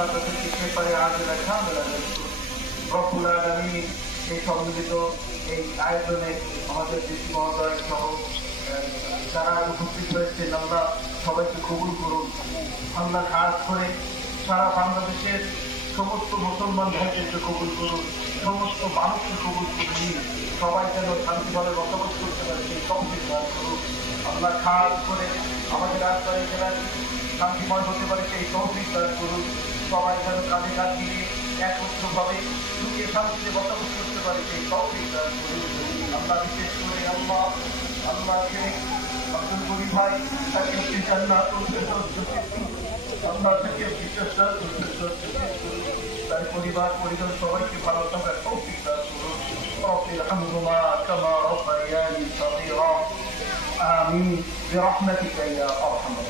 আল্লাহ তাদেরকে পেপারে আজেরা ঝামেলা রব্বুল আলামিন এই সম্মিলিত এই আয়োজনে আমাদের দেশি মহোদয় সহ যারা উপস্থিত হয়েছেন আল্লাহ সবাইকে কবুল করুন। আল্লাহ খাস করে সারা বাংলাদেশের সমস্ত মুসলমান ভাইদেরকে কবুল করুন, সমস্ত মানুষকে কবুল করুন, সবাই যেন শান্তিভাবে বসবাস করতে পারে সেই তৌফিক দান করুন। আল্লাহ খাস করে আমাদের রাজবাড়ী জেলার শান্তিময় হতে পারে সেই তৌফিক দান করুন। সবাই যেন কাঁধে কাঁধ মিলিয়ে একত্রভাবে সুখে শান্তিতে বসবাস করতে পারে সেই তৌফিক দান করুন। আল্লাহ বিশেষ করে আল্লাহকে আব্দুল গনি ভাই তাকে জান্নাত আল্লাহ থেকে বিশেষ তার পরিবার পরিজন সবাইকে ভালো থাকার তৌফিক দান করুন। রব্বিরহামহুমা কামা রাব্বায়ানি সগীরা আমিন বিরহমাতিকা ইয়া আরহামার